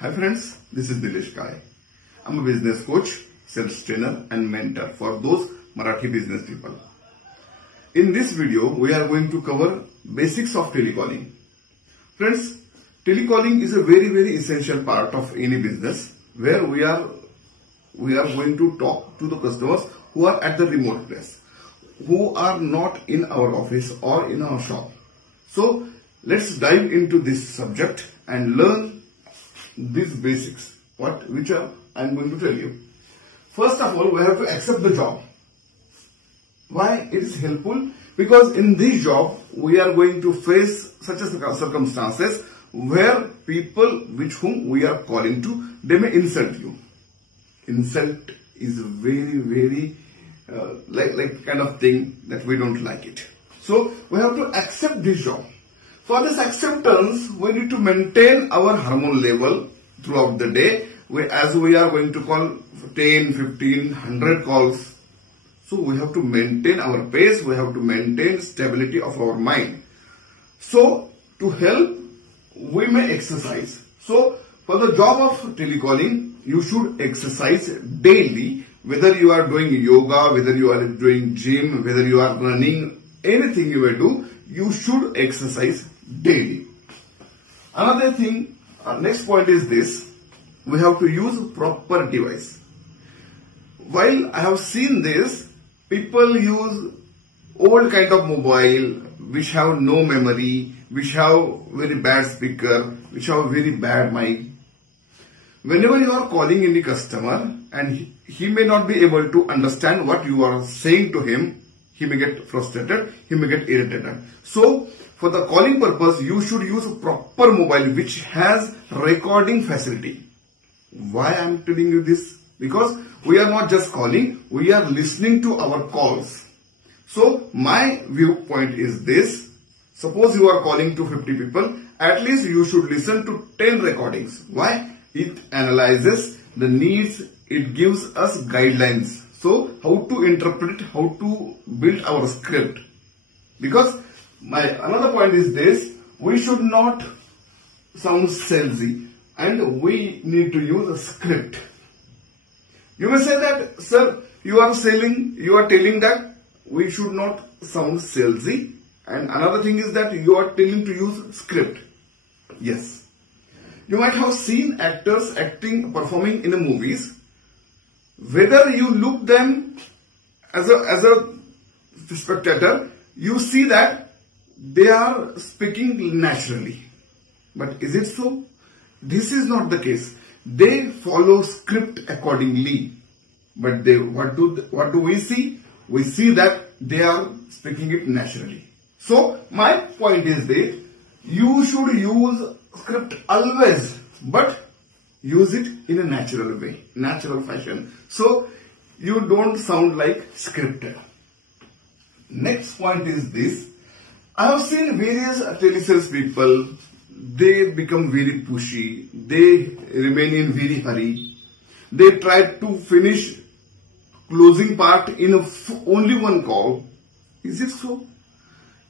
Hi friends, this is Dilesh Kai. I'm a business coach, sales trainer and mentor for those Marathi business people. In this video, we are going to cover basics of telecalling. Friends, telecalling is a very essential part of any business where we are going to talk to the customers who are at the remote place, who are not in our office or in our shop. So let's dive into this subject and learn these basics, which I'm going to tell you. First of all, we have to accept the job. Why it is helpful? Because in this job, we are going to face such as circumstances where people with whom we are calling to, they may insult you. Insult is very like kind of thing that we don't like it. So we have to accept this job. For this acceptance, we need to maintain our hormone level throughout the day. As we are going to call 10, 15, 100 calls. So we have to maintain our pace. We have to maintain stability of our mind. So to help, we may exercise. So for the job of telecalling, you should exercise daily. Whether you are doing yoga, whether you are doing gym, whether you are running, anything you may do, you should exercise daily. Another thing, next point is this: we have to use proper device. While I have seen this, people use old kind of mobile which have no memory, which have very bad speaker, which have very bad mic. Whenever you are calling any customer and he may not be able to understand what you are saying to him, he may get frustrated, he may get irritated. So for the calling purpose, you should use a proper mobile which has recording facility. Why I am telling you this? Because we are not just calling, we are listening to our calls. So my viewpoint is this: suppose you are calling to 50 people, at least you should listen to 10 recordings. Why? It analyzes the needs, it gives us guidelines. So how to interpret, how to build our script. Because another point is this: we should not sound salesy and we need to use a script. You may say that, sir, you are telling that we should not sound salesy, and another thing is that you are telling to use script. Yes. You might have seen actors performing in the movies. Whether you look them as a spectator, you see that they are speaking naturally. But is it so? This is not the case. They follow script accordingly. But what do we see? We see that they are speaking it naturally. So my point is that you should use script always, but use it in a natural way, natural fashion. So you don't sound like scripted. Next point is this: I have seen various telesales people, they become very pushy, they remain in very hurry. They try to finish closing part in only one call. Is it so?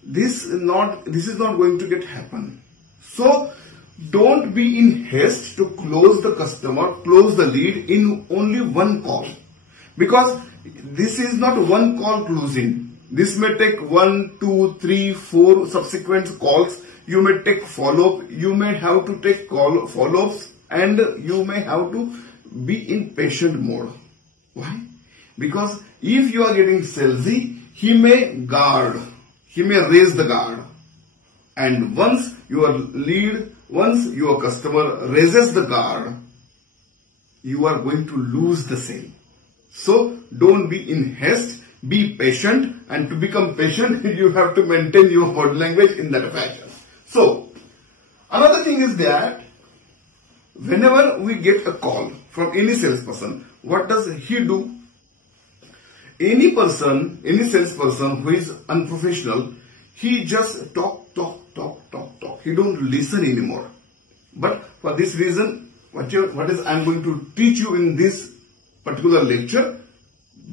This is not going to get happen. So don't be in haste to close the customer, close the lead in only one call. Because this is not one call closing. This may take 1, 2, 3, 4 subsequent calls. You may take follow-up. You may have to take follow-ups, and you may have to be in patient mode. Why? Because if you are getting salesy, he may raise the guard. And once your customer raises the guard, you are going to lose the sale. So don't be in haste, be patient, and to become patient, you have to maintain your body language in that fashion. So another thing is that whenever we get a call from any salesperson, what does he do? Any salesperson who is unprofessional, he just talk. He don't listen anymore. But for this reason, I'm going to teach you in this particular lecture: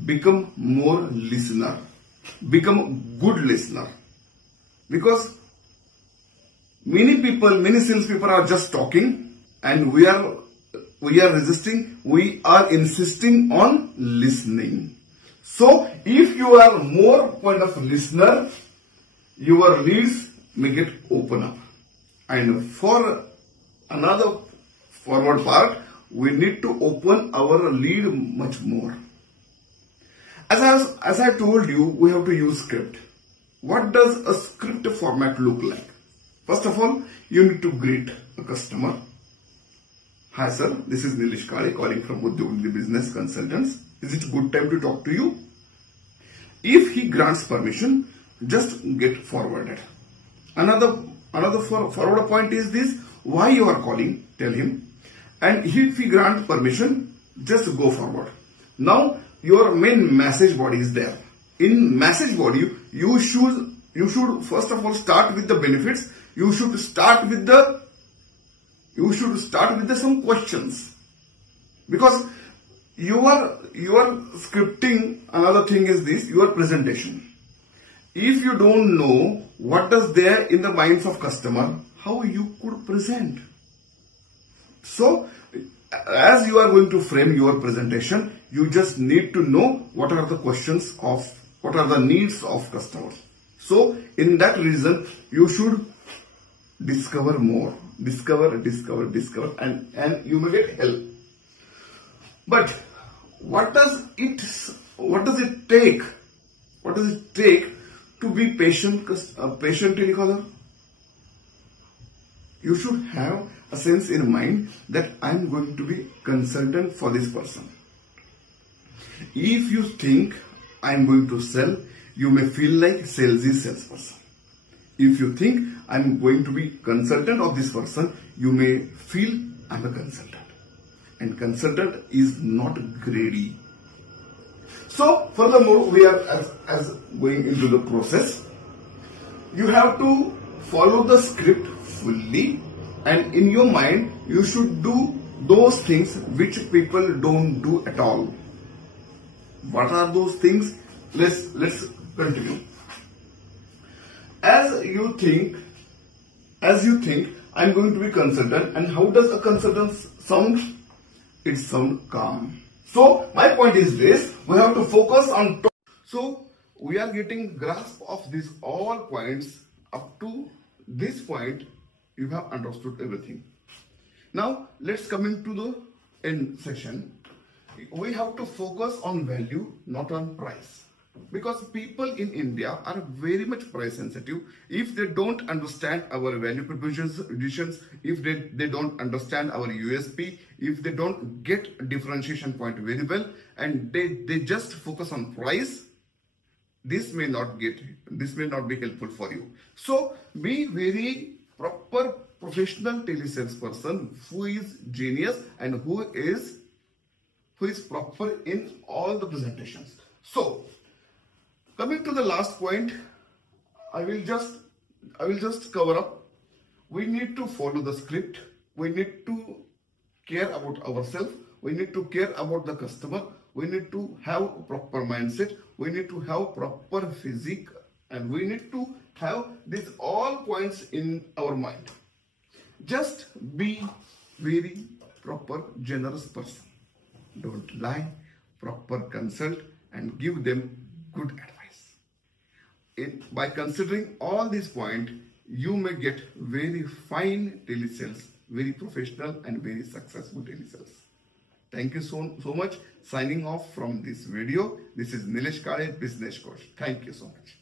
become more listener, become good listener. Because many sales people are just talking, and we are we are resisting, we are insisting on listening. So if you are more kind of listener, your leads may get open up. And for another forward part, we need to open our lead much more. As I told you, we have to use script. What does a script format look like? First of all, you need to greet a customer. Hi sir, this is Nilesh Kale calling from Udyog Business Consultants. Is it a good time to talk to you? If he grants permission, just get forwarded. Another forward point is this: why you are calling, tell him. And if he grants permission, just go forward. Now your main message body is there. In message body, you should first of all start with the benefits. You should start with some questions, because you are scripting. Another thing is this: your presentation. If you don't know what is there in the minds of customer, how you could present? So, as you are going to frame your presentation, you just need to know what are the questions of, what are the needs of customers. So, in that reason, you should discover more, discover, and you may get help. But what does it take to be patient telecaller? You should have a sense in mind that I'm going to be consultant for this person. If you think I'm going to sell, you may feel like salesperson. If you think I'm going to be consultant of this person, you may feel I'm a consultant. And consultant is not greedy. So furthermore, we are as going into the process. You have to follow the script fully, and in your mind you should do those things which people don't do at all. What are those things? Let's continue. As you think, I'm going to be consultant, and how does a consultant sound? It sounds calm. So my point is this: we have to focus on. So we are getting grasp of these all points. Up to this point, you have understood everything. Now let's come into the end section. We have to focus on value, not on price. Because people in India are very much price sensitive. If they don't understand our value propositions, if they don't understand our USP, if they don't get differentiation point very well, and they just focus on price, this may not be helpful for you. So be very proper professional telesales person who is genius and who is proper in all the presentations. So coming to the last point, I will just cover up. We need to follow the script. We need to care about ourselves. We need to care about the customer. We need to have proper mindset. We need to have proper physique, and we need to have these all points in our mind. Just be very proper, generous person. Don't lie, proper consult, and give them good advice. By considering all these points, you may get very fine telesales, very professional and very successful telesales. Thank you so much. Signing off from this video. This is Nilesh Kale, Business Coach. Thank you so much.